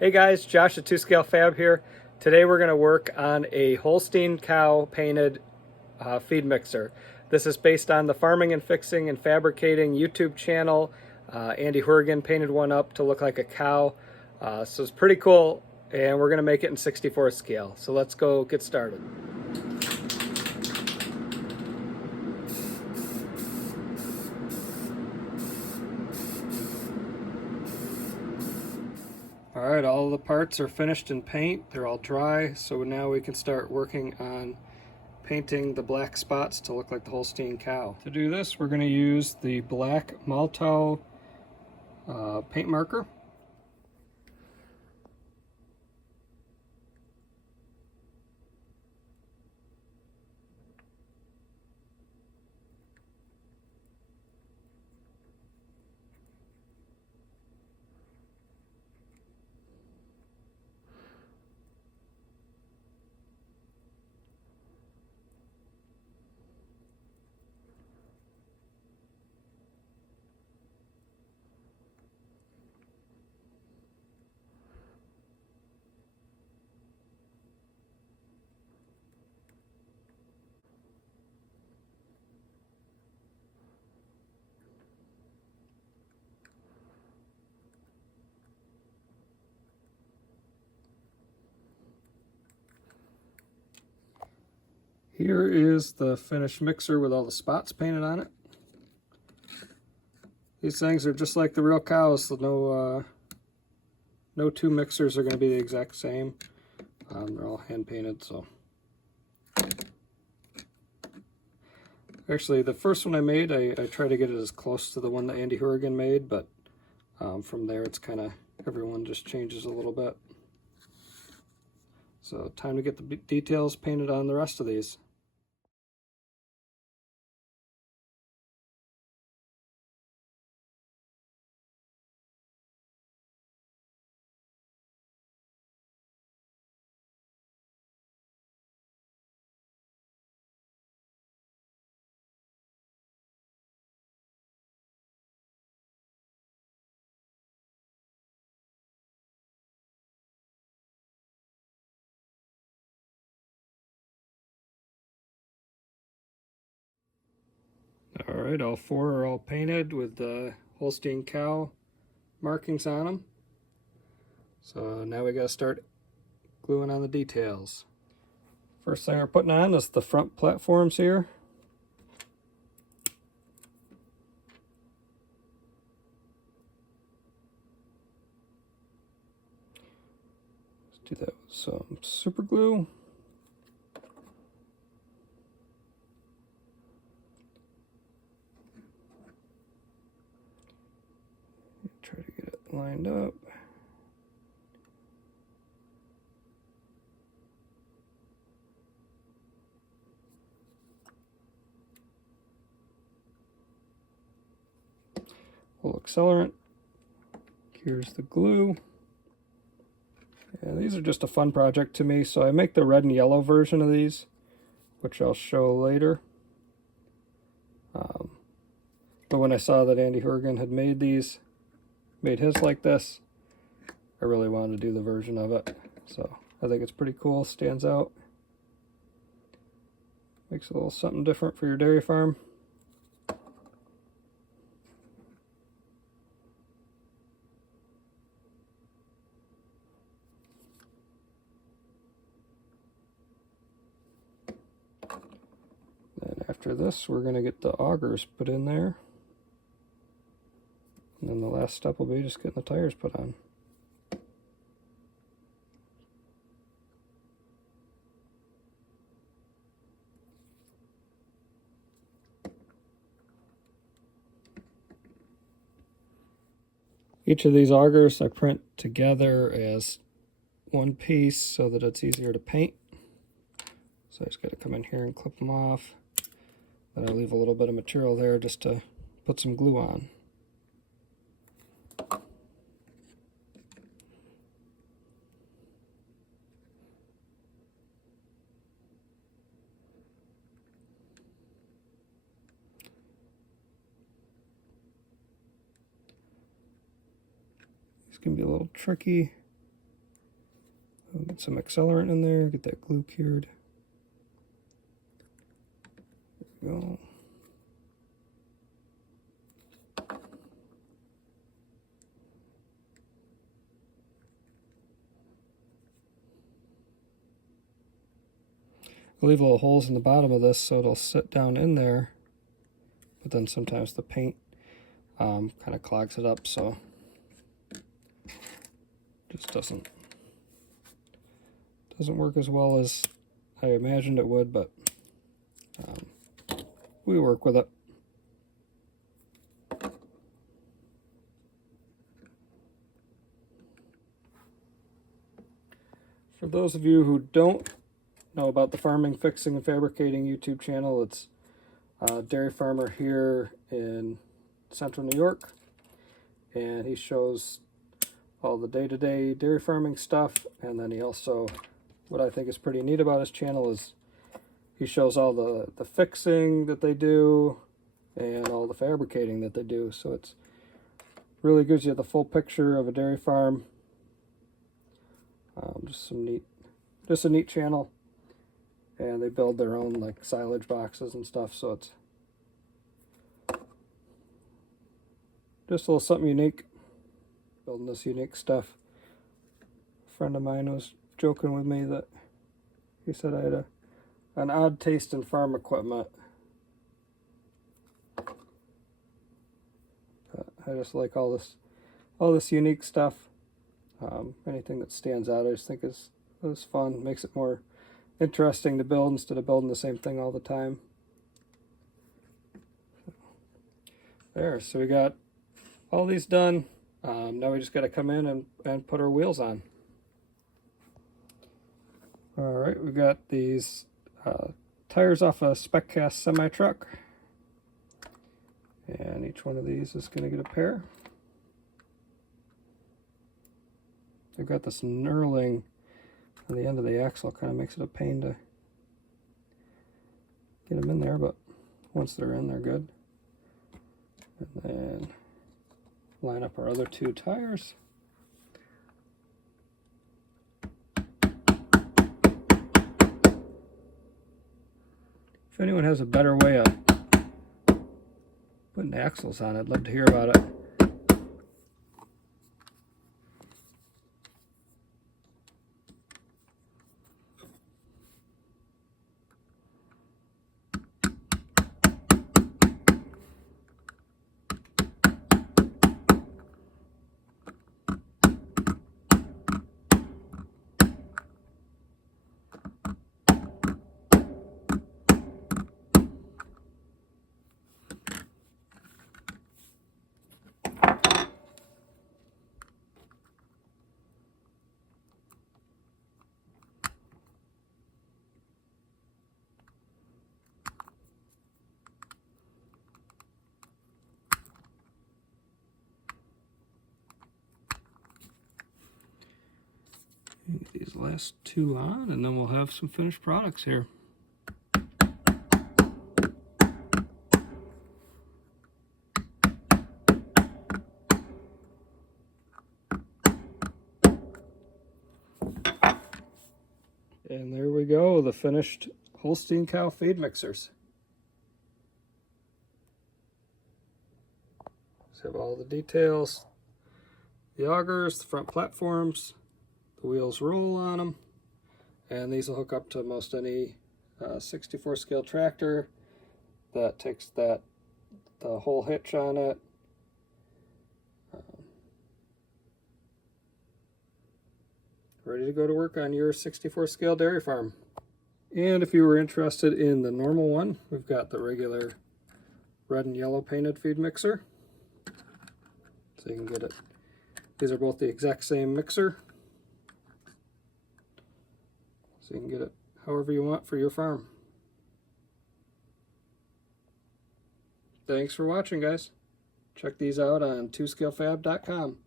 Hey guys, Josh at 2Scale Fab here. Today we're going to work on a Holstein Cow painted feed mixer. This is based on the Farming and Fixing and Fabricating YouTube channel. Andy Horgan painted one up to look like a cow. So it's pretty cool, and we're going to make it in 64 scale. So let's go get started. Alright, all the parts are finished in paint. They're all dry, so now we can start working on painting the black spots to look like the Holstein cow. To do this, we're going to use the black Malto paint marker. Here is the finished mixer with all the spots painted on it. These things are just like the real cows, so no two mixers are going to be the exact same. They're all hand painted, so. Actually, the first one I made, I tried to get it as close to the one that Andy Horgan made, but from there it's kind of, everyone just changes a little bit. So time to get the details painted on the rest of these. Alright, all four are all painted with the Holstein cow markings on them. So now we got to start gluing on the details. First thing we're putting on is the front platforms here. Let's do that with some super glue. Try to get it lined up. Full accelerant. Here's the glue. And these are just a fun project to me, so I make the red and yellow version of these, which I'll show later. But when I saw that Andy Horgan had made his like this, I really wanted to do the version of it. So I think it's pretty cool, stands out. Makes a little something different for your dairy farm. Then after this, we're going to get the augers put in there. And then the last step will be just getting the tires put on. Each of these augers I print together as one piece so that it's easier to paint. So I just got to come in here and clip them off. Then I leave a little bit of material there just to put some glue on. It's going to be a little tricky I'll get some accelerant in there, get that glue cured. There we go. I'll leave little holes in the bottom of this so it'll sit down in there, but then sometimes the paint kind of clogs it up, so just doesn't work as well as I imagined it would, but we work with it. For those of you who don't know about the Farming, Fixing, and Fabricating YouTube channel, it's a dairy farmer here in central New York, and he shows all the day-to-day dairy farming stuff. And then he also, what I think is pretty neat about his channel is he shows all the fixing that they do and all the fabricating that they do, so it's really gives you the full picture of a dairy farm. Just a neat channel. And they build their own like silage boxes and stuff, so it's just a little something unique, building this unique stuff. A friend of mine was joking with me that he said I had an odd taste in farm equipment. But I just like all this unique stuff. Anything that stands out I just think is fun, makes it more interesting to build instead of building the same thing all the time. There, so we got all these done. Now we just got to come in and put our wheels on. Alright, we got these tires off a spec cast semi-truck, and each one of these is going to get a pair. They've got this knurling on the end of the axle, kind of makes it a pain to get them in there, but once they're in, they're good. And then line up our other two tires. If anyone has a better way of putting axles on, I'd love to hear about it. Get these last two on, and then we'll have some finished products here. And there we go, the finished Holstein Cow feed mixers. So have all the details, the augers, the front platforms, the wheels roll on them, and these will hook up to most any 64 scale tractor that takes the whole hitch on it. Ready to go to work on your 64 scale dairy farm. And if you were interested in the normal one, we've got the regular red and yellow painted feed mixer. So you can get it. These are both the exact same mixer. So you can get it however you want for your farm. Thanks for watching, guys. Check these out on 2scalefab.com.